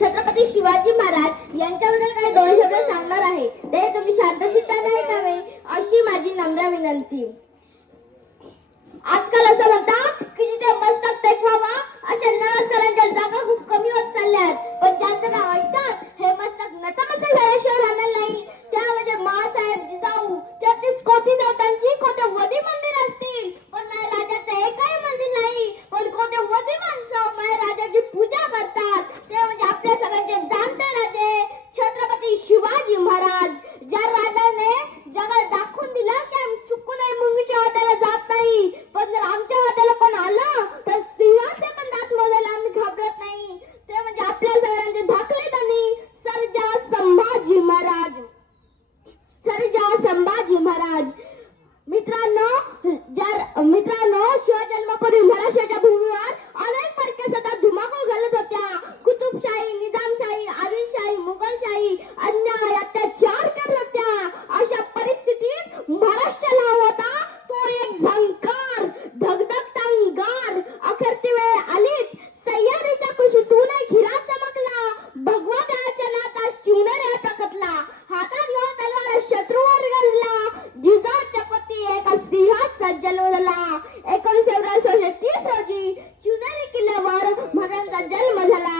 छत्रपती शिवाजी महाराज यांच्याबद्दल काही दोन शब्द सांगणार आहे. ते तुम्ही शांतचित्ताने ऐकावे अशी माझी नम्र विनंती. आजकाल असं म्हणतात की जिथे मस्तक टेकवावा अशा नमस्कारांच्या जागा खूप कमी होत चालल्यात. पण ज्यांचं नाव ऐकतात हे मस्तक नतमस्तक झाल्याशिवाय राहणार नाही. त्या म्हणजे माँसाहेब जिजाऊ. 33 कोटी देवतांची कोट्यवधी मंदिर असतील पण माझ्या राजाचं एकही मंदिर नाही. पण कोट्यवधी माणसं माझ्या राजाची पूजा करतात. ते म्हणजे आपल्या सगळ्यांचे जाणते राजे छत्रपती शिवाजी महाराज. ज्या राजाने जगाला दाखवून दिलं की आम्ही चुकूनही मुंगीच्या वाट्याला जात नाही. पण जर आमच्या वाट्याला कोण आलं तर सिंहाचे पण दात मोजायला आम्ही घाबरत नाही. ते म्हणजे आपल्या सगळ्यांचे धाकले त्यांनी सर्जा संभाजी महाराज. सर्जा संभाजी महाराज. मित्रांनो शिवजन्मापूर्वी महाराष्ट्राच्या भूमीवर अनेक परक्या सतत धुमाकूळ घालत होत्या. कुतुबशाही, निजामशाही, आदिलशाही, मुघलशाही अन्याय अत्याचार करत होत्या. अशा परिस्थितीत महाराष्ट्राला होता तो एक झंकार धगधगता अंगार. अखेर ती वेळ आलीच. सह्याद्रीच्या कुशीतून एक हिरा चमकला. भगवा दळाच्या नातात शिवणाऱ्या प्रकटला. हातात घेऊन तलवार शत्रूवर गरजला. जिजाऊच्या पती एका सिंहाचा जन्म झाला. 19 फेब्रुवारी 1630 रोजी शिवनेरी किल्ल्यावर महाराजांचा जन्म झाला.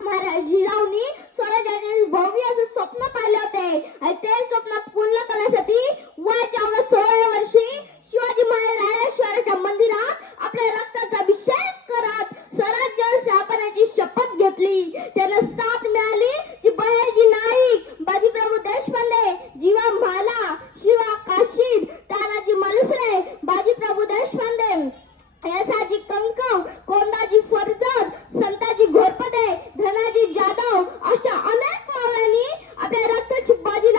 महाराज जिजाऊंनी स्वराज्याचे भव्य असे स्वप्न पाहिले होते आणि ते स्वप्न पूर्ण करण्यासाठी वयाच्या 16व्या वर्षी शिवाजी महाराज शहराच्या मंदिरात आपल्या रक्ताचा अभिषेक करत स्वराज्य स्थापनेची शपथ घेतली. त्यांना साथ मिळाली ती बहिर्जी नाईक, बाजीप्रभू देशपांडे, जीवा म्हाला, शिवा काशीद, तानाजी मालुसरे, बाजीप्रभू देशपांडे, यसाजी कंकव, कोंडाजी फरजद, संताजी घोरपडे, धनाजी जाधव अशा अनेक मावळ्यांनी आपल्या रक्ताची बाजी